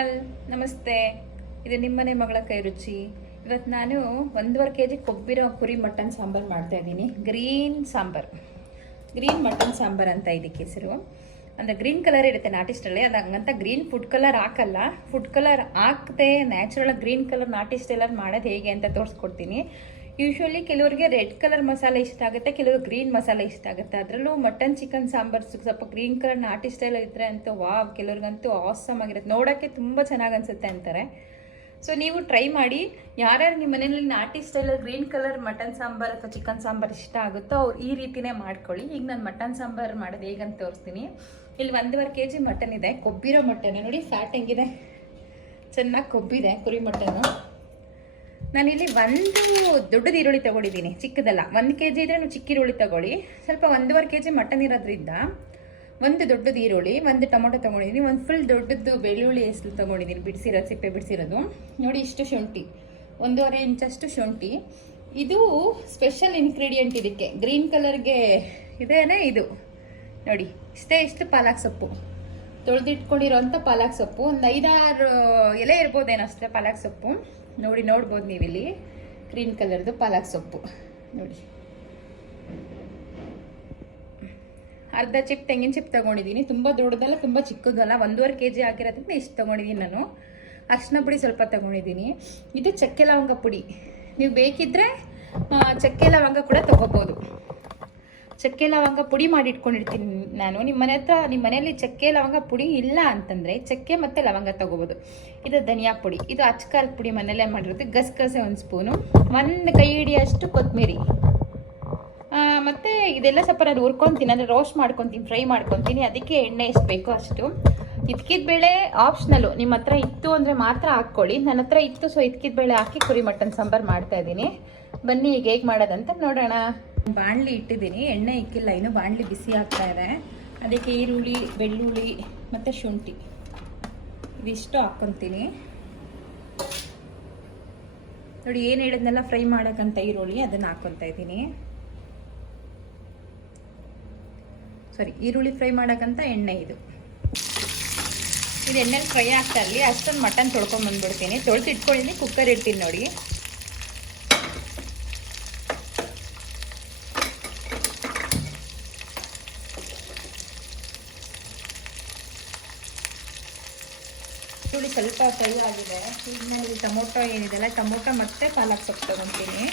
Channel ನಮಸ್ತೆ. ಇದು ನಿಮ್ಮನೆ ಮಗಳ ಕೈ ರುಚಿ ಇವತ್ತು ನಾನು ಒಂದೂವರೆ ಕೆ ಜಿ ಕೊಬ್ಬಿರೋ ಕುರಿ ಮಟನ್ ಸಾಂಬಾರು ಮಾಡ್ತಾ ಇದ್ದೀನಿ. Green sambar. Green mutton sambar ಅಂತ ಇದಕ್ಕೆ ಹೆಸರು. ಅಂದರೆ ಗ್ರೀನ್ ಕಲರ್ ಇರುತ್ತೆ ನಾಟಿಸ್ಟಲ್ಲಿ ಸ್ಟೈಲೇ ಅದು ಹಂಗಂತ ಗ್ರೀನ್ ಫುಡ್ ಕಲರ್ ಹಾಕಲ್ಲ. ಫುಡ್ ಕಲರ್ ಹಾಕದೆ ನ್ಯಾಚುರಲ್ ಗ್ರೀನ್ ಕಲರ್ ನಾಟಿ ಸ್ಟೈಲಲ್ಲಿ ಮಾಡೋದು ಹೇಗೆ ಅಂತ ತೋರಿಸ್ಕೊಡ್ತೀನಿ. ಯೂಶ್ವಲಿ ಕೆಲವರಿಗೆ ರೆಡ್ ಕಲರ್ ಮಸಾಲೆ ಇಷ್ಟ ಆಗುತ್ತೆ ಕೆಲವರು ಗ್ರೀನ್ ಮಸಾಲೆ ಇಷ್ಟ ಆಗುತ್ತೆ. ಅದರಲ್ಲೂ ಮಟನ್ ಚಿಕನ್ ಸಾಂಬಾರ್ ಸ್ವಲ್ಪ ಗ್ರೀನ್ ಕಲರ್ ನಾಟಿ ಸ್ಟೈಲ್ ಇದ್ರೆ ಅಂತೂ ವಾವ್, ಕೆಲವ್ರಿಗಂತೂ ಆಸಮ್ ಆಗಿರುತ್ತೆ. ನೋಡೋಕ್ಕೆ ತುಂಬ ಚೆನ್ನಾಗಿ ಅನಿಸುತ್ತೆ ಅಂತಾರೆ. ಸೊ ನೀವು ಟ್ರೈ ಮಾಡಿ, ಯಾರ್ಯಾರು ನಿಮ್ಮ ಮನೆಯಲ್ಲಿ ನಾಟಿ style green colour mutton sambar ಅಥವಾ ಚಿಕನ್ ಸಾಂಬಾರ್ ಇಷ್ಟ ಆಗುತ್ತೋ ಅವ್ರು ಈ ರೀತಿನೇ ಮಾಡ್ಕೊಳ್ಳಿ. ಈಗ ನಾನು ಮಟನ್ ಸಾಂಬಾರ್ ಮಾಡೋದು ಹೇಗಂತ ತೋರಿಸ್ತೀನಿ. ಇಲ್ಲಿ ಒಂದೂವರೆ ಕೆ ಜಿ ಮಟನ್ ಇದೆ. ಕೊಬ್ಬಿರೋ ಮಟನ್ ನೋಡಿ ಫ್ಯಾಟ್ ಹೆಂಗಿದೆ. ಚೆನ್ನಾಗಿ ಕೊಬ್ಬಿದೆ ಕುರಿ ಮಟನ್ನು ನಾನಿಲ್ಲಿ ಒಂದು ದೊಡ್ಡದು ಈರುಳ್ಳಿ ತಗೊಂಡಿದ್ದೀನಿ, ಚಿಕ್ಕದಲ್ಲ. ಒಂದು ಕೆ ಜಿ ಇದ್ರೆ ನೀವು ಚಿಕ್ಕ ಈರುಳ್ಳಿ ತಗೊಳ್ಳಿ. ಸ್ವಲ್ಪ ಒಂದೂವರೆ ಕೆ ಜಿ ಮಟನ್ ಇರೋದ್ರಿಂದ ಒಂದು ದೊಡ್ಡದು ಈರುಳ್ಳಿ, ಒಂದು ಟೊಮೊಟೊ ತೊಗೊಂಡಿದ್ದೀನಿ. ಒಂದು ಫುಲ್ ದೊಡ್ಡದು ಬೆಳ್ಳುಳ್ಳಿ ಹೆಸರು ತೊಗೊಂಡಿದ್ದೀನಿ, ಬಿಡಿಸಿರೋದು, ಸಿಪ್ಪೆ ಬಿಡಿಸಿರೋದು. ನೋಡಿ ಇಷ್ಟು ಶುಂಠಿ, ಒಂದೂವರೆ ಇಂಚಷ್ಟು ಶುಂಠಿ. ಇದು ಸ್ಪೆಷಲ್ ಇನ್ಗ್ರೀಡಿಯೆಂಟ್ ಇದಕ್ಕೆ. ಗ್ರೀನ್ ಕಲರ್ಗೆ ಇದೇನೆ ಇದು? ನೋಡಿ, ಇಷ್ಟೇ ಇಷ್ಟು ಪಾಲಕ್ ಸೊಪ್ಪು. ತೊಳೆದಿಟ್ಕೊಂಡಿರೋಂಥ ಪಾಲಕ್ ಸೊಪ್ಪು. ಒಂದು ಐದಾರು ಎಲೆ ಇರ್ಬೋದೇನೋ ಅಷ್ಟೇ ಪಾಲಕ್ ಸೊಪ್ಪು. ನೋಡಿ, ನೋಡ್ಬೋದು ನೀವಿಲ್ಲಿ. ಗ್ರೀನ್ ಕಲರ್ದು ಪಾಲಕ್ ಸೊಪ್ಪು. ನೋಡಿ. ಅರ್ಧ ಚಿಪ್ ತೆಂಗಿನ ಚಿಪ್ ತೊಗೊಂಡಿದ್ದೀನಿ. ತುಂಬ ದೊಡ್ಡದಲ್ಲ, ತುಂಬ ಚಿಕ್ಕದಲ್ಲ. ಒಂದೂವರೆ ಕೆ ಜಿ ಆಗಿರೋದ್ರಿಂದ ಇಷ್ಟು ತೊಗೊಂಡಿದ್ದೀನಿ ನಾನು. ಅರ್ಶಿನ ಪುಡಿ ಸ್ವಲ್ಪ ತೊಗೊಂಡಿದ್ದೀನಿ. ಇದು ಚಕ್ಕೆ ಲವಂಗ ಪುಡಿ. ನೀವು ಬೇಕಿದ್ದರೆ ಚಕ್ಕೆ ಲವಂಗ ಕೂಡ ತೊಗೋಬೋದು. ಚಕ್ಕೆ ಲವಂಗ ಪುಡಿ ಮಾಡಿ ಇಟ್ಕೊಂಡಿರ್ತೀನಿ ನಾನು. ನಿಮ್ಮ ಮನೆ ಹತ್ರ ನಿಮ್ಮ ಮನೆಯಲ್ಲಿ ಚಕ್ಕೆ ಲವಂಗ ಪುಡಿ ಇಲ್ಲ ಅಂತಂದರೆ ಚಕ್ಕೆ ಮತ್ತು ಲವಂಗ ತೊಗೋಬೋದು. ಇದು ಧನಿಯಾ ಪುಡಿ. ಇದು ಅಚ್ಕಾಲ್ ಪುಡಿ ಮನೆಯಲ್ಲೇ ಮಾಡಿರುತ್ತೆ. ಗಸಗಸೆ ಒಂದು ಸ್ಪೂನು. ಒಂದು ಕೈ ಹಿಡಿಯಷ್ಟು ಕೊತ್ತಂಬರಿ ಮತ್ತು ಇದೆಲ್ಲ ಸ್ವಲ್ಪ ನಾನು ಹುರ್ಕೊತೀನಿ. ಅಂದರೆ ರೋಸ್ಟ್ ಮಾಡ್ಕೊತೀನಿ ಫ್ರೈ ಮಾಡ್ಕೊತೀನಿ. ಅದಕ್ಕೆ ಎಣ್ಣೆ ಎಷ್ಟು ಬೇಕೋ ಅಷ್ಟು. ಇದ್ಕಿದ ಬೇಳೆ ಆಪ್ಷನಲ್ಲು ನಿಮ್ಮ ಹತ್ರ ಇತ್ತು ಅಂದರೆ ಮಾತ್ರ ಹಾಕ್ಕೊಳ್ಳಿ. ನನ್ನ ಹತ್ರ ಇತ್ತು ಸೊ ಇದ್ಕಿದ ಬೇಳೆ ಹಾಕಿ ಕುರಿ ಮಟನ್ ಸಾಂಬಾರು ಮಾಡ್ತಾ ಇದ್ದೀನಿ. ಬನ್ನಿ, ಈಗ ಹೇಗೆ ಮಾಡೋದಂತ ನೋಡೋಣ. ಬಾಣಲಿ ಇಟ್ಟಿದ್ದೀನಿ. ಎಣ್ಣೆ ಇಕ್ಕಿಲ್ಲ, ಇನ್ನು ಬಾಣಲಿ ಬಿಸಿ ಆಗ್ತಾ ಇದೆ. ಅದಕ್ಕೆ ಈರುಳ್ಳಿ, ಬೆಳ್ಳುಳ್ಳಿ ಮತ್ತು ಶುಂಠಿ. ಇವಿಷ್ಟು ಹಾಕ್ಕೊತೀನಿ ನೋಡಿ, ಏನು ಹೇಳಿದ್ನೆಲ್ಲ, ಫ್ರೈ ಮಾಡೋಕ್ಕಂತ ಈರುಳ್ಳಿ, ಅದನ್ನು ಹಾಕ್ಕೊತಾ ಇದ್ದೀನಿ. ಸಾರಿ ಈರುಳ್ಳಿ ಫ್ರೈ ಮಾಡೋಕ್ಕಂತ ಎಣ್ಣೆ ಇದು. ಇದು ಎಣ್ಣೆಲಿ ಫ್ರೈ ಆಗ್ತಾ ಇರಲಿ. ಅಷ್ಟೊಂದು ಮಟನ್ ತೊಳ್ಕೊಂಡ್ ಬಂದ್ಬಿಡ್ತೀನಿ. ತೊಳ್ದು ಇಟ್ಕೊಂಡಿದ್ದೀನಿ ಕುಕ್ಕರ್ ಇಡ್ತೀನಿ ನೋಡಿ. ಈರುಳ್ಳಿ ಸ್ವಲ್ಪ ಫ್ರೈ ಆಗಿದೆ. ಇನ್ನಲ್ಲಿ ಟೊಮೊಟೊ ಏನಿದೆಲ್ಲ ಟೊಮೊಟೊ ಮತ್ತೆ ಪಾಲಕ್ ಸೊಪ್ಪು ತೊಗೊತೀನಿ.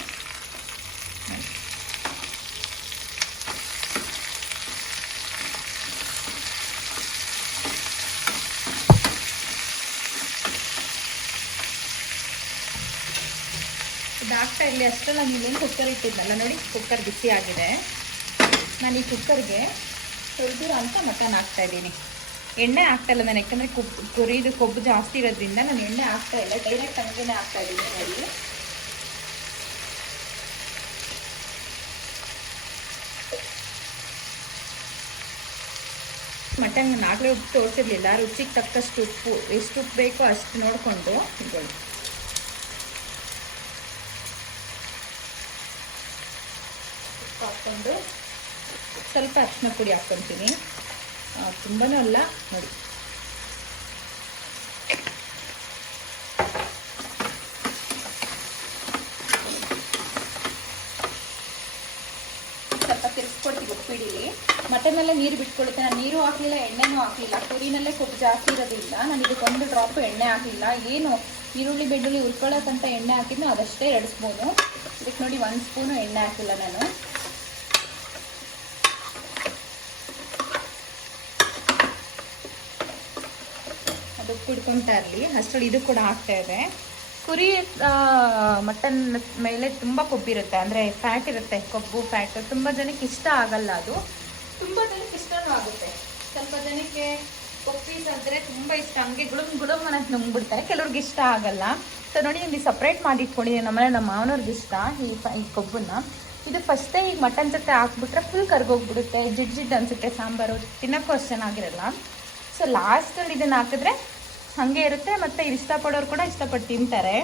ಇದಾಗ್ತಾ ಇರಲಿ, ಅಷ್ಟೆಲ್ಲ ನೀವೇನು ಕುಕ್ಕರ್ ಇಟ್ಟಿದ್ದಲ್ಲ ನೋಡಿ ಕುಕ್ಕರ್ ಬಿಸಿ ಆಗಿದೆ ನಾನು ಈ ಕುಕ್ಕರ್ಗೆ ತೊಳೆದಿರೋ ಅಂತ ಮಟನ್ ಹಾಕ್ತಾ ಇದ್ದೀನಿ. ಎಣ್ಣೆ ಹಾಕ್ತಾ ಇಲ್ಲ ನಾನು, ಯಾಕಂದರೆ ಕೊಬ್ಬು ಕುರಿದು ಕೊಬ್ಬು ಜಾಸ್ತಿ ಇರೋದ್ರಿಂದ ನಾನು ಎಣ್ಣೆ ಹಾಕ್ತಾ ಇಲ್ಲ ಡೈರೆಕ್ಟ್ ಹಂಗೇನೆ ಆಗ್ತಾ ಇದ್ದೀನಿ ನೋಡಿ. ಮಟನ್ ನಾನು ಆಗಲೇ ಉಪ್ಪು ತೋರಿಸಿರ್ಲಿಲ್ಲ, ರುಚಿಗೆ ತಕ್ಕಷ್ಟು ಉಪ್ಪು, ಎಷ್ಟು ಉಪ್ಪು ಬೇಕೋ ಅಷ್ಟು ನೋಡಿಕೊಂಡು ಇಟ್ಕೊಳ್ಳಿ. ಉಪ್ಪು ಹಾಕ್ಕೊಂಡು ಸ್ವಲ್ಪ ಅರ್ಶಿನ ಪುಡಿ ಹಾಕ್ಕೊತೀನಿ. ತುಂಬಾ ಅಲ್ಲ? ನೋಡಿ. ಸ್ವಲ್ಪ ತಿರ್ಸ್ಕೊಡ್ತೀವಿ ಉಪ್ಪಿಡಿಲಿ. ಮಟನೆಲ್ಲ ನೀರು ಬಿಟ್ಕೊಳುತ್ತೆ. ನಾನು ನೀರು ಹಾಕಲಿಲ್ಲ, ಎಣ್ಣೆನೂ ಹಾಕಲಿಲ್ಲ. ಕುರಿನಲ್ಲೇ ಕೊಬ್ಬು ಜಾಸ್ತಿ ಇರೋದಿಲ್ಲ ನಾನು ಇದಕ್ಕೊಂದು ಡ್ರಾಪ್ ಎಣ್ಣೆ ಹಾಕಲಿಲ್ಲ. ಏನು ಈರುಳ್ಳಿ, ಬೆಳ್ಳುಳ್ಳಿ ಉಳ್ಕೊಳ್ಳೋಕ್ಕಂತ ಎಣ್ಣೆ ಹಾಕಿದ್ನೋ ಅದಷ್ಟೇ ಎರಡು ಸ್ಪೂನು ಇದಕ್ಕೆ ನೋಡಿ ಒಂದು ಸ್ಪೂನು ಎಣ್ಣೆ ಹಾಕಿಲ್ಲ ನಾನು. ಕುಡ್ಕೊತಾ ಇರಲಿ. ಅಷ್ಟರಲ್ಲಿ ಇದು ಕೂಡ ಆಗ್ತಾ ಇದೆ. ಕುರಿ ಮಟನ್ ಮೇಲೆ ತುಂಬ ಕೊಬ್ಬಿರುತ್ತೆ. ಅಂದರೆ ಫ್ಯಾಟ್ ಇರುತ್ತೆ, ಕೊಬ್ಬು ಫ್ಯಾಟ್ ತುಂಬ ಜನಕ್ಕೆ ಇಷ್ಟ ಆಗಲ್ಲ ಅದು. ತುಂಬ ಜನಕ್ಕೆ ಇಷ್ಟನೂ ಆಗುತ್ತೆ. ಸ್ವಲ್ಪ ಜನಕ್ಕೆ ಕೊಬ್ಬೀಸ್ ಅಂದರೆ ತುಂಬ ಇಷ್ಟ. ಹಂಗೆ ಗುಳುಮ್ ಗುಳುಮ್ ಅನ್ನೋದು ನುಂಗ್ಬಿಡ್ತಾರೆ. ಕೆಲವ್ರಿಗೆ ಇಷ್ಟ ಆಗಲ್ಲ. ಸೊ ನೋಡಿ ಇಲ್ಲಿ ಸಪ್ರೇಟ್ ಮಾಡಿ ಇಟ್ಕೊಂಡಿದ್ದೀನಿ ನಮ್ಮನೆ ನಮ್ಮ ಮಾವನವ್ರಿಗೆ ಇಷ್ಟ ಈ ಈ ಕೊಬ್ಬನ್ನ. ಇದು ಫಸ್ಟೇ ಈಗ ಮಟನ್ ಜೊತೆ ಹಾಕ್ಬಿಟ್ರೆ ಫುಲ್ ಕರ್ಗೋಗ್ಬಿಡುತ್ತೆ. ಜಿಡ್ ಜಿಡ್ ಅನಿಸುತ್ತೆ ಸಾಂಬಾರು. ತಿನ್ನೋಕ್ಕೂ ಅಷ್ಟು ಚೆನ್ನಾಗಿರಲ್ಲ. ಸೊ ಲಾಸ್ಟಲ್ಲಿ ಇದನ್ನು ಹಾಕಿದ್ರೆ ಹಂಗೆ ಇರುತ್ತೆ, ಮತ್ತು ಇಷ್ಟಪಡೋರು ಕೂಡ ಇಷ್ಟಪಟ್ಟು ತಿಂತಾರೆ.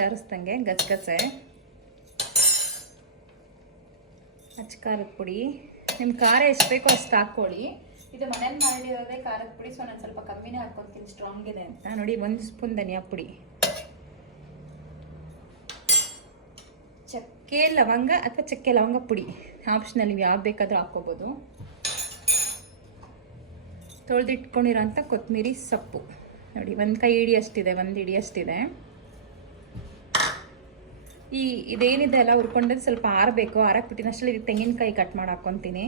ತರಿಸ್ದಂಗೆ ಗಸಗಸೆ. ಅಚ್ಚ ಖಾರದ ಪುಡಿ. ನಿಮ್ಮ ಖಾರ ಎಷ್ಟು ಬೇಕೋ ಅಷ್ಟು ಹಾಕ್ಕೊಳ್ಳಿ. ಇದು ಮನೇಲಿ ಮಾಡಿರೋದೇ ಖಾರದ ಪುಡಿ, ಸೊ ನಾನು ಸ್ವಲ್ಪ ಕಮ್ಮಿನೇ ಹಾಕ್ಕೊತೀನಿ ಸ್ಟ್ರಾಂಗ್ ಇದೆ ಅಂತ. ನೋಡಿ ಒಂದು ಸ್ಪೂನ್ ಧನಿಯಾ ಪುಡಿ. ಚಕ್ಕೆ, ಲವಂಗ ಅಥವಾ ಚಕ್ಕೆ ಲವಂಗ ಪುಡಿ. ಆಪ್ಷನಲ್ಲಿ ನೀವು ಯಾವ್ದು ಬೇಕಾದರೂ ಹಾಕ್ಕೋಬೋದು. ತೊಳೆದಿಟ್ಕೊಂಡಿರೋಂಥ ಕೊತ್ತಂಬರಿ ಸೊಪ್ಪು. ನೋಡಿ, ಒಂದು ಕೈ ಇಡಿ ಅಷ್ಟಿದೆ, ಒಂದು ಇಡಿ ಅಷ್ಟಿದೆ. ಈ ಇದೇನಿದೆ ಅಲ್ಲ ಹುರ್ಕೊಂಡದ್ದು ಸ್ವಲ್ಪ ಆರಬೇಕು ಆರಕ್ಕೆ ಇದು ತೆಂಗಿನಕಾಯಿ ಕಟ್ ಮಾಡಿ ಹಾಕ್ಕೊತೀನಿ.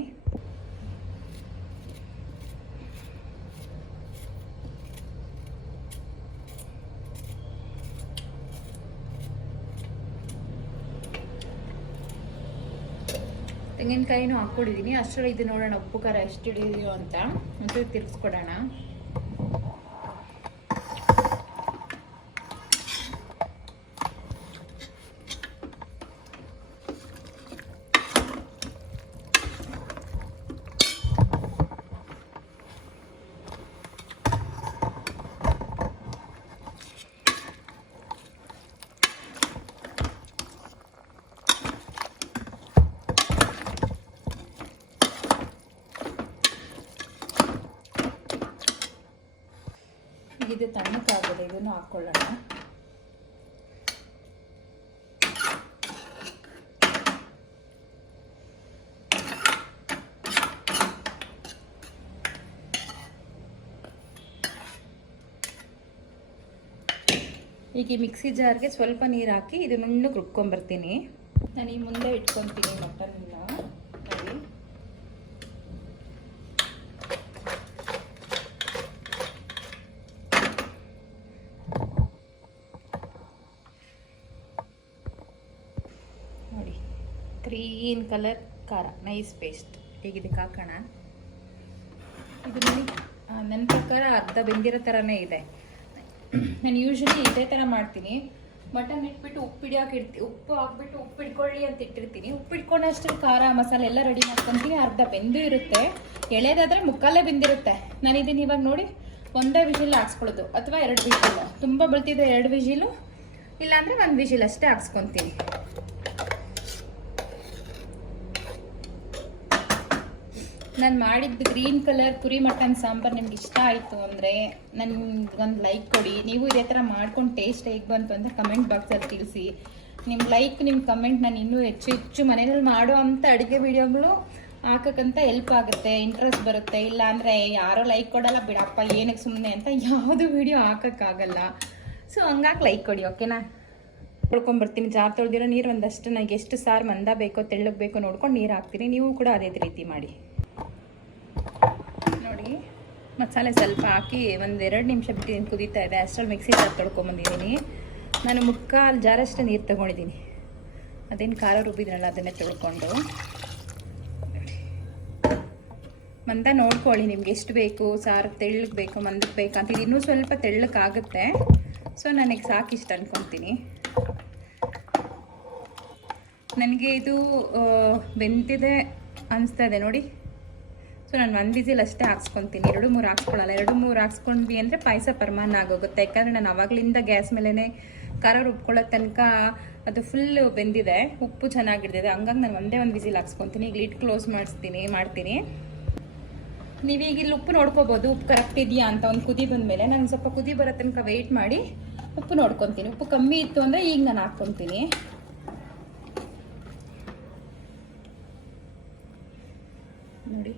ತೆಂಗಿನಕಾಯಿನೂ ಹಾಕ್ಕೊಂಡಿದ್ದೀನಿ ಅಷ್ಟರಲ್ಲಿ ಇದು ನೋಡೋಣ ಉಪ್ಪು ಖಾರ ಎಷ್ಟು ಹಿಡಿದೀವೋ ಅಂತ. ಒಂಚೂರು ತಿರ್ಗಿಸ್ಕೊಡೋಣ ಇದು ತಣ್ಣಕ್ಕಾಗಿದೆ ಇದನ್ನು ಹಾಕ್ಕೊಳ್ಳೋಣ ಈಗ ಈ ಮಿಕ್ಸಿ ಜಾರ್ಗೆ ಸ್ವಲ್ಪ ನೀರು ಹಾಕಿ ಇದು ನುಣ್ಣಗೆ ನಾನು ಈ ಮುಂದೆ ಇಟ್ಕೊತೀನಿ ಮಟನ್ನ ನೋಡಿ ನೋಡಿ ಗ್ರೀನ್ ಕಲರ್ ಖಾರ ನೈಸ್ ಪೇಸ್ಟ್. ಈಗ ಇದಕ್ಕೆ ಹಾಕೋಣ ಇದು ಆ, ನನ್ನ ಪ್ರಕಾರ ಅರ್ಧ ಬೆಂದಿರೋ ಥರನೇ ಇದೆ. ನಾನು ಯೂಶ್ವಲಿ ಇದೇ ಥರ ಮಾಡ್ತೀನಿ. ಮಟನ್ ಇಟ್ಬಿಟ್ಟು ಉಪ್ಪು ಹಿಡಿಯೋಕೆ ಇಡ್ತೀನಿ ಉಪ್ಪು ಹಾಕ್ಬಿಟ್ಟು ಉಪ್ಪು ಹಿಡ್ಕೊಳ್ಳಿ ಅಂತ ಇಟ್ಟಿರ್ತೀನಿ. ಉಪ್ಪು ಹಿಡ್ಕೊಂಡಷ್ಟು ಖಾರ ಮಸಾಲೆ ಎಲ್ಲ ರೆಡಿ ಮಾಡ್ಕೊತೀನಿ. ಅರ್ಧ ಬೆಂದು ಇರುತ್ತೆ. ಎಳೆದಾದರೆ ಮುಕ್ಕಾಲೇ ಬೆಂದಿರುತ್ತೆ. ನಾನು ಇದನ್ನ ಇವಾಗ ನೋಡಿ ಒಂದೇ ವಿಜಿಲ್ ಹಾಕ್ಸ್ಕೊಳ್ಳೋದು. ಅಥವಾ ಎರಡು ವಿಜಿಲ್ ತುಂಬ ಬಳ್ತಿದ್ರೆ ಎರಡು ವಿಜಿಲು ಇಲ್ಲಾಂದರೆ ಒಂದು ವಿಜಿಲ್ ಅಷ್ಟೇ ಹಾಕ್ಸ್ಕೊತೀನಿ. ನಾನು ಮಾಡಿದ್ದು ಗ್ರೀನ್ ಕಲರ್ ಕುರಿ ಮಟನ್ ಸಾಂಬಾರು ನಿಮ್ಗೆ ಇಷ್ಟ ಆಯಿತು ಅಂದರೆ ಒಂದು ಲೈಕ್ ಕೊಡಿ. ನೀವು ಇದೇ ಥರ ಮಾಡ್ಕೊಂಡು ಟೇಸ್ಟ್ ಹೇಗೆ ಬಂತು ಅಂತ ಕಮೆಂಟ್ ಬಾಕ್ಸಲ್ಲಿ ತಿಳಿಸಿ. ನಿಮ್ಮ ಲೈಕ್ ನಿಮ್ಮ ಕಮೆಂಟ್ ನಾನು ಇನ್ನೂ ಹೆಚ್ಚು ಹೆಚ್ಚು ಮನೆಯಲ್ಲಿ ಮಾಡೋ ಅಂಥ ಅಡುಗೆ ವಿಡಿಯೋಗಳು ಹಾಕೋಕ್ಕಂತ ಹೆಲ್ಪ್ ಆಗುತ್ತೆ ಇಂಟ್ರೆಸ್ಟ್ ಬರುತ್ತೆ. ಇಲ್ಲ ಅಂದರೆ ಯಾರೋ ಲೈಕ್ ಕೊಡಲ್ಲ, ಬಿಡಪ್ಪ, ಏನಕ್ಕೆ ಸುಮ್ಮನೆ ಅಂತ ಯಾವುದು ವಿಡಿಯೋ ಹಾಕೋಕ್ಕಾಗಲ್ಲ. ಸೊ ಹಂಗಾಗಿ ಲೈಕ್ ಕೊಡಿ ಓಕೆನಾ ತೊಳ್ಕೊಂಬರ್ತೀನಿ ಜಾರ್ ತೊಳೆದಿರೋ ನೀರು ಒಂದಷ್ಟು ನನಗೆ ಎಷ್ಟು ಸಾರು ಮಂದ ಬೇಕೋ, ತೆಳ್ಳಗೆ ಬೇಕೋ ನೋಡ್ಕೊಂಡು ನೀರು ಹಾಕ್ತೀನಿ. ನೀವು ಕೂಡ ಅದೇ ರೀತಿ ಮಾಡಿ. ಮಸಾಲೆ ಸ್ವಲ್ಪ ಹಾಕಿ ಒಂದು ಎರಡು ನಿಮಿಷ ಬಿಟ್ಟು ಕುದೀತಾ ಇದೆ. ಅಷ್ಟರಲ್ಲಿ ಮಿಕ್ಸಿ ಜಾರ್ ತೊಳ್ಕೊಂಬಂದಿದ್ದೀನಿ ನಾನು ಮುಕ್ಕಾಲು ಜಾರಷ್ಟು ನೀರು ತೊಗೊಂಡಿದ್ದೀನಿ. ಅದೇನು ಖಾರ ರುಬ್ಬಿದ್ರಲ್ಲ ಅದನ್ನೇ ತೊಳ್ಕೊಂಡು. ಮಂದ ನೋಡ್ಕೊಳ್ಳಿ ನಿಮ್ಗೆ ಎಷ್ಟು ಬೇಕು, ಸಾರು ತೆಳ್ಳಗೆ ಬೇಕು ಮಂದಕ್ಕೆ ಬೇಕು ಅಂತ. ಇದು ಇನ್ನೂ ಸ್ವಲ್ಪ ತೆಳ್ಳಕ್ಕಾಗುತ್ತೆ ಸೊ ನನಗೆ ಸಾಕಿಷ್ಟು ಅನ್ಕೊಂತೀನಿ. ನನಗೆ ಇದು ಬೆಂತಿದೆ ಅನಿಸ್ತಾ ಇದೆ ನೋಡಿ. ಸೊ ನಾನು ಒಂದು ವಿಸಿಲ್ ಅಷ್ಟೇ ಹಾಕ್ಸ್ಕೊತೀನಿ. ಎರಡು ಮೂರು ಹಾಕ್ಸ್ಕೊಳ್ಳಲ್ಲ ಎರಡು ಮೂರು ಹಾಕ್ಸ್ಕೊಂಡ್ವಿ ಅಂದರೆ ಪಾಯಸ ಪರ್ಮಾನ ಆಗೋಗುತ್ತೆ. ಯಾಕಂದರೆ ನಾನು ಅವಾಗಲಿಂದ ಗ್ಯಾಸ್ ಮೇಲೇ ಖಾರ ರುಬ್ಕೊಳ್ಳೋ ತನಕ ಅದು ಫುಲ್ ಬೆಂದಿದೆ. ಉಪ್ಪು ಚೆನ್ನಾಗಿರ್ತಿದೆ. ಹಂಗಾಗಿ ನಾನು ಒಂದೇ ಒಂದು ವಿಸಿಲ್ ಹಾಕ್ಸ್ಕೊತೀನಿ. ಈಗ ಲಿಡ್ ಕ್ಲೋಸ್ ಮಾಡಿಸ್ತೀನಿ, ಮಾಡ್ತೀನಿ. ನೀವೀಗ ಇಲ್ಲಿ ಉಪ್ಪು ನೋಡ್ಕೋಬೋದು. ಉಪ್ಪು ಕರೆಕ್ಟ್ ಇದೆಯಾ ಅಂತ ಒಂದು ಕುದಿ ಬಂದಮೇಲೆ ನಾನು ಸ್ವಲ್ಪ ಕುದಿ ಬರೋ ತನಕ ವೆಯ್ಟ್ ಮಾಡಿ ಉಪ್ಪು ನೋಡ್ಕೊತೀನಿ. ಉಪ್ಪು ಕಮ್ಮಿ ಇತ್ತು ಅಂದರೆ ಈಗ ನಾನು ಹಾಕ್ಕೊತೀನಿ. ನೋಡಿ.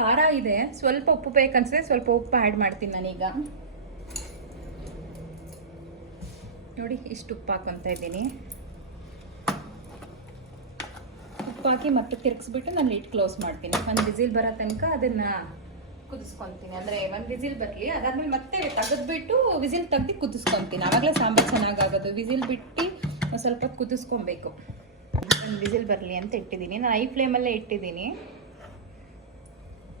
ಖಾರ ಇದೆ. ಸ್ವಲ್ಪ ಉಪ್ಪು ಬೇಕನ್ಸಿದೆ ಸ್ವಲ್ಪ ಉಪ್ಪು ಆ್ಯಡ್ ಮಾಡ್ತೀನಿ ನಾನೀಗ. ನೋಡಿ, ಇಷ್ಟು ಉಪ್ಪು ಹಾಕೊತ ಇದ್ದೀನಿ. ಉಪ್ಪು ಹಾಕಿ ಮತ್ತೆ ತಿರ್ಗಿಸ್ಬಿಟ್ಟು ನಾನು ಲಿಡ್ ಕ್ಲೋಸ್ ಮಾಡ್ತೀನಿ. ಒಂದು ಬಿಸಿಲ್ ಬರೋ ತನಕ ಅದನ್ನು ಕುದಿಸ್ಕೊತೀನಿ. ಅಂದರೆ ಒಂದು ವಿಸಿಲ್ ಬರಲಿ, ಅದಾದ್ಮೇಲೆ ಮತ್ತೆ ತೆಗೆದ್ಬಿಟ್ಟು ವಿಸಿಲ್ ತೆಗ್ದು ಕುದಿಸ್ಕೊತೀನಿ. ಆವಾಗಲೇ ಸಾಂಬಾರು ಚೆನ್ನಾಗಾಗೋದು. ವಿಸಿಲ್ ಬಿಟ್ಟು ಸ್ವಲ್ಪ ಕುದಿಸ್ಕೊಬೇಕು. ಒಂದು ವಿಸಿಲ್ ಬರಲಿ ಅಂತ ಇಟ್ಟಿದ್ದೀನಿ. ನಾನು ಐ ಫ್ಲೇಮಲ್ಲೇ ಇಟ್ಟಿದ್ದೀನಿ.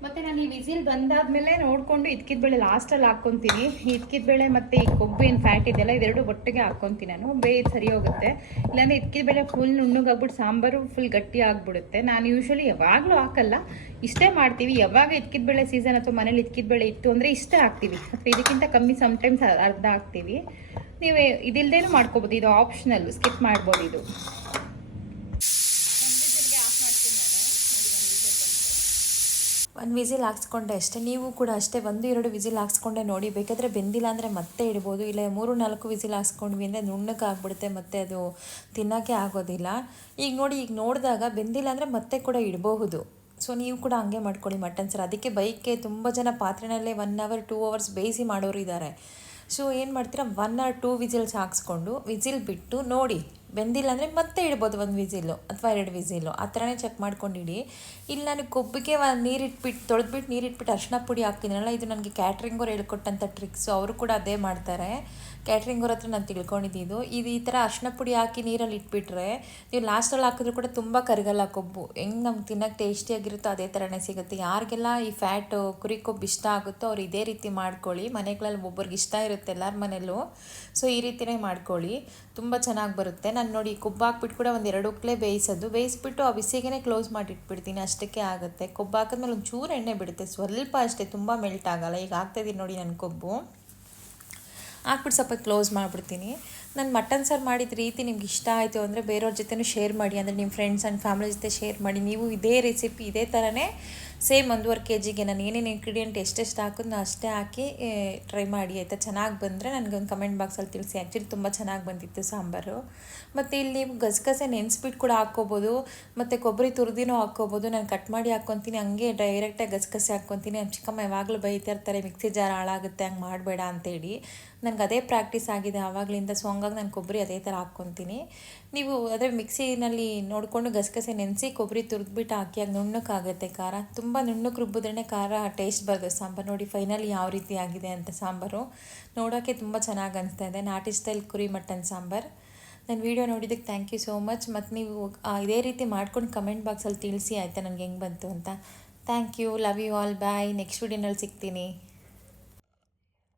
ಮತ್ತೆ ನಾನು ಈ ವಿಸಿಲ್ ಬಂದಾದ್ಮೇಲೆ ನೋಡ್ಕೊಂಡು ಇದ್ಕಿದ ಬೇಳೆ ಲಾಸ್ಟಲ್ಲಿ ಹಾಕ್ಕೊತೀನಿ ಇದ್ಕಿದ ಬೆಳೆ ಮತ್ತೆ ಈ ಕೊಬ್ಬು ಏನು ಫ್ಯಾಟ್ ಇದೆಯಲ್ಲ, ಇದೆರಡು ಒಟ್ಟಿಗೆ ಹಾಕ್ಕೊತೀನಿ ನಾನು. ಬೇಯ್ ಸರಿ ಹೋಗುತ್ತೆ. ಇಲ್ಲಾಂದರೆ ಇದ್ಕಿದ ಬೆಳೆ ಫುಲ್ ನುಣ್ಣಗಾಗ್ಬಿಟ್ಟು ಸಾಂಬಾರು ಫುಲ್ ಗಟ್ಟಿ ಆಗಿಬಿಡುತ್ತೆ. ನಾನು ಯೂಶ್ವಲಿ ಯಾವಾಗಲೂ ಹಾಕಲ್ಲ. ಇಷ್ಟೇ ಮಾಡ್ತೀವಿ. ಯಾವಾಗ ಇದ್ಕಿದ ಬೆಳೆ ಸೀಸನ್ ಅಥವಾ ಮನೇಲಿ ಇದ್ಕಿದ ಬೆಳೆ ಇತ್ತು ಅಂದರೆ ಇಷ್ಟೇ ಹಾಕ್ತೀವಿ. ಅಥವಾ ಇದಕ್ಕಿಂತ ಕಮ್ಮಿ ಸಮ್ಟೈಮ್ಸ್ ಅರ್ಧ ಹಾಕ್ತೀವಿ. ನೀವು ಇದಿಲ್ಲದೇನು ಮಾಡ್ಕೋಬೋದು. ಇದು ಆಪ್ಷನಲ್ ಸ್ಕಿಪ್ ಮಾಡ್ಬೋದು ಇದು. ಒಂದು ವಿಸಿಲ್ ಹಾಕ್ಸ್ಕೊಂಡೆ ಅಷ್ಟೇ. ನೀವು ಕೂಡ ಅಷ್ಟೇ ಒಂದು, ಎರಡು ವಿಸಿಲ್ ಹಾಕ್ಸ್ಕೊಂಡೆ ನೋಡಿ. ಬೇಕಾದರೆ ಬೆಂದಿಲ್ಲ ಅಂದರೆ ಮತ್ತೆ ಇಡ್ಬೋದು. ಇಲ್ಲ ಮೂರು, ನಾಲ್ಕು ವಿಸಿಲ್ ಹಾಕ್ಸ್ಕೊಂಡ್ವಿ ಅಂದರೆ ನುಣ್ಣಕ್ಕೆ ಆಗ್ಬಿಡುತ್ತೆ, ಮತ್ತೆ ಅದು ತಿನ್ನೋಕ್ಕೆ ಆಗೋದಿಲ್ಲ. ಈಗ ನೋಡಿ, ಈಗ ನೋಡಿದಾಗ ಬೆಂದಿಲ್ಲ ಅಂದರೆ ಮತ್ತೆ ಕೂಡ ಇಡಬಹುದು. ಸೊ ನೀವು ಕೂಡ ಹಂಗೆ ಮಾಡ್ಕೊಳ್ಳಿ ಮಟನ್ ಸರ್. ಅದಕ್ಕೆ ಬೈಕ್ಗೆ ತುಂಬ ಜನ ಪಾತ್ರೆನಲ್ಲೇ ಒನ್ ಅವರ್ ಟೂ ಅವರ್ಸ್ ಬೇಯಿಸಿ ಮಾಡೋರು ಇದ್ದಾರೆ ಸೊ ಏನು ಮಾಡ್ತೀರಾ? ಒನ್ ಆರ್ ಟೂ ವಿಸಿಲ್ಸ್ ಹಾಕ್ಸ್ಕೊಂಡು ವಿಸಿಲ್ ಬಿಟ್ಟು ನೋಡಿ. ಬೆಂದಿಲ್ಲ ಅಂದರೆ ಮತ್ತೆ ಇಡ್ಬೋದು ಒಂದು ವಿಸಿಲು ಅಥವಾ ಎರಡು ವಿಸಿಲು. ಆ ಥರನೇ ಚೆಕ್ ಮಾಡ್ಕೊಂಡಿಡಿ. ಇಲ್ಲಿ ನಾನು ಕೊಬ್ಬಿಗೆ ನೀರಿಟ್ಬಿಟ್ಟು ತೊಳೆದ್ಬಿಟ್ಟು ನೀರಿಟ್ಬಿಟ್ಟು ಅರ್ಶಿನ ಪುಡಿ ಹಾಕ್ತಿದ್ದೀನಲ್ಲ ಇದು ನನಗೆ ಕ್ಯಾಟ್ರಿಂಗ್ ಅವ್ರು ಹೇಳ್ಕೊಟ್ಟಂಥ ಟ್ರಿಕ್ಸು ಅವರು ಕೂಡ ಅದೇ ಮಾಡ್ತಾರೆ. ಕ್ಯಾಟ್ರಿಂಗ್ ಅವ್ರ ಹತ್ರ ನಾನು ತಿಳ್ಕೊಂಡಿದ್ದು ಇದು ಈ ಥರ ಅರ್ಶಿನ ಪುಡಿ ಹಾಕಿ ನೀರಲ್ಲಿ ಇಟ್ಬಿಟ್ರೆ ನೀವು ಲಾಸ್ಟಲ್ಲಿ ಹಾಕಿದ್ರು ಕೂಡ ತುಂಬ ಕರಗಲ್ಲ ಕೊಬ್ಬು. ಹೆಂಗೆ ನಮ್ಗೆ ತಿನ್ನೋಕೆ ಟೇಸ್ಟಿಯಾಗಿರುತ್ತೋ ಅದೇ ಥರನೇ ಸಿಗುತ್ತೆ. ಯಾರಿಗೆಲ್ಲ ಈ ಫ್ಯಾಟು ಕುರಿ ಕೊಬ್ಬು ಇಷ್ಟ ಆಗುತ್ತೋ ಅವ್ರು ಇದೇ ರೀತಿ ಮಾಡ್ಕೊಳ್ಳಿ. ಮನೆಗಳಲ್ಲಿ ಒಬ್ಬರಿಗೆ ಇಷ್ಟ ಇರುತ್ತೆ ಎಲ್ಲರ ಮನೆಯಲ್ಲೂ ಸೊ ಈ ರೀತಿನೇ ಮಾಡ್ಕೊಳ್ಳಿ. ತುಂಬ ಚೆನ್ನಾಗಿ ಬರುತ್ತೆ. ನಾನು ನೋಡಿ ಕೊಬ್ಬು ಹಾಕ್ಬಿಟ್ಟು ಕೂಡ ಒಂದು ಎರಡು ಉಕ್ಲೆ ಬೇಯಿಸೋದು. ಬೇಯಿಸ್ಬಿಟ್ಟು ಆ ಬಿಸಿಗೆ ಕ್ಲೋಸ್ ಮಾಡಿ ಇಟ್ಬಿಡ್ತೀನಿ ಅಷ್ಟಕ್ಕೆ ಆಗುತ್ತೆ. ಕೊಬ್ಬು ಹಾಕಿದ್ಮೇಲೆ ಒಂದು ಚೂರು ಎಣ್ಣೆ ಬಿಡುತ್ತೆ. ಸ್ವಲ್ಪ ಅಷ್ಟೇ, ತುಂಬ ಮೆಲ್ಟ್ ಆಗಲ್ಲ. ಈಗ ಆಗ್ತಾಯಿದ್ದೀನಿ ನೋಡಿ ನನ್ನ ಕೊಬ್ಬು. ಹಾಕ್ಬಿಟ್ಟು ಸ್ವಲ್ಪ ಕ್ಲೋಸ್ ಮಾಡಿಬಿಡ್ತೀನಿ. ನಾನು ಮಟನ್ ಸಾರು ಮಾಡಿದ ರೀತಿ ನಿಮ್ಗೆ ಇಷ್ಟ ಆಯಿತು ಅಂದರೆ ಬೇರೆಯವ್ರ ಜೊತೆನೂ ಶೇರ್ ಮಾಡಿ, ಅಂದರೆ ನಿಮ್ಮ ಫ್ರೆಂಡ್ಸ್ ಆ್ಯಂಡ್ ಫ್ಯಾಮಿಲಿ ಜೊತೆ ಶೇರ್ ಮಾಡಿ. ನೀವು ಇದೇ ರೆಸಿಪಿ ಇದೇ ಥರನೇ ಸೇಮ್ ಒಂದೂವರೆ ಕೆ ಜಿಗೆ ನಾನು ಏನೇನು ಇಂಗ್ರೀಡಿಯೆಂಟ್ ಎಷ್ಟೆಷ್ಟು ಹಾಕೋದು ಅಷ್ಟೇ ಹಾಕಿ ಟ್ರೈ ಮಾಡಿ, ಆಯಿತಾ? ಚೆನ್ನಾಗಿ ಬಂದರೆ ನನಗೆ ಒಂದು ಕಮೆಂಟ್ ಬಾಕ್ಸಲ್ಲಿ ತಿಳಿಸಿ. ಆ್ಯಕ್ಚುಲಿ ತುಂಬ ಚೆನ್ನಾಗಿ ಬಂದಿತ್ತು ಸಾಂಬಾರು. ಮತ್ತು ಇಲ್ಲಿ ನೀವು ಗಸಗಸೆ ನೆನೆಸ್ಬಿಟ್ಟು ಕೂಡ ಹಾಕ್ಕೋಬೋದು. ಮತ್ತು ಕೊಬ್ಬರಿ ತುರಿದಿನೂ ಹಾಕ್ಕೋಬೋದು. ನಾನು ಕಟ್ ಮಾಡಿ ಹಾಕ್ಕೊತೀನಿ. ಹಂಗೆ ಡೈರೆಕ್ಟಾಗಿ ಗಸಗಸೆ ಹಾಕ್ಕೊತೀನಿ. ನಮ್ಮ ಚಿಕ್ಕಮ್ಮ ಯಾವಾಗಲೂ ಬೈತಾ ಇರ್ತಾರೆ, ಮಿಕ್ಸಿ ಜಾರ್ ಹಾಳಾಗುತ್ತೆ, ಹಂಗೆ ಮಾಡಬೇಡ ಅಂತೇಳಿ. ನನಗೆ ಅದೇ ಪ್ರಾಕ್ಟೀಸ್ ಆಗಿದೆ. ಆವಾಗಲಿಂದ ಸೊ ಹಂಗಾಗಿ ನಾನು ಕೊಬ್ಬರಿ ಅದೇ ಥರ ಹಾಕ್ಕೊತೀನಿ. ನೀವು ಅದೇ ಮಿಕ್ಸಿನಲ್ಲಿ ನೋಡಿಕೊಂಡು ಗಸಗಸೆ ನೆನೆಸಿ ಕೊಬ್ಬರಿ ತುರಿದ್ಬಿಟ್ಟು ಹಾಕಿ ಆಗ ನುಣ್ಣಕ್ಕಾಗುತ್ತೆ ಖಾರ. ತುಂಬ ನುಣ್ಣಕ್ಕೆ ರುಬ್ಬಿದ್ರೆ ಖಾರ ಟೇಸ್ಟ್ ಬರ್ತದೆ ಸಾಂಬಾರು ನೋಡಿ ಫೈನಲಿ ಯಾವ ರೀತಿ ಆಗಿದೆ ಅಂತ ಸಾಂಬಾರು. ನೋಡೋಕ್ಕೆ ತುಂಬ ಚೆನ್ನಾಗಿ ಅನಿಸ್ತಾ ಇದೆ. ನಾಟಿ ಸ್ಟೈಲ್ ಕುರಿ ಮಟನ್ ಸಾಂಬಾರು. ನನ್ನ ವೀಡಿಯೋ ನೋಡಿದ್ದಕ್ಕೆ ಥ್ಯಾಂಕ್ ಯು ಸೋ ಮಚ್ ಮತ್ತು ನೀವು ಇದೇ ರೀತಿ ಮಾಡ್ಕೊಂಡು ಕಮೆಂಟ್ ಬಾಕ್ಸಲ್ಲಿ ತಿಳಿಸಿ ಆಯಿತಾ ನನಗೆ ಹೆಂಗೆ ಬಂತು ಅಂತ. Thank you love you all bye next ವೀಡಿಯೋನಲ್ಲಿ ಸಿಗ್ತೀನಿ.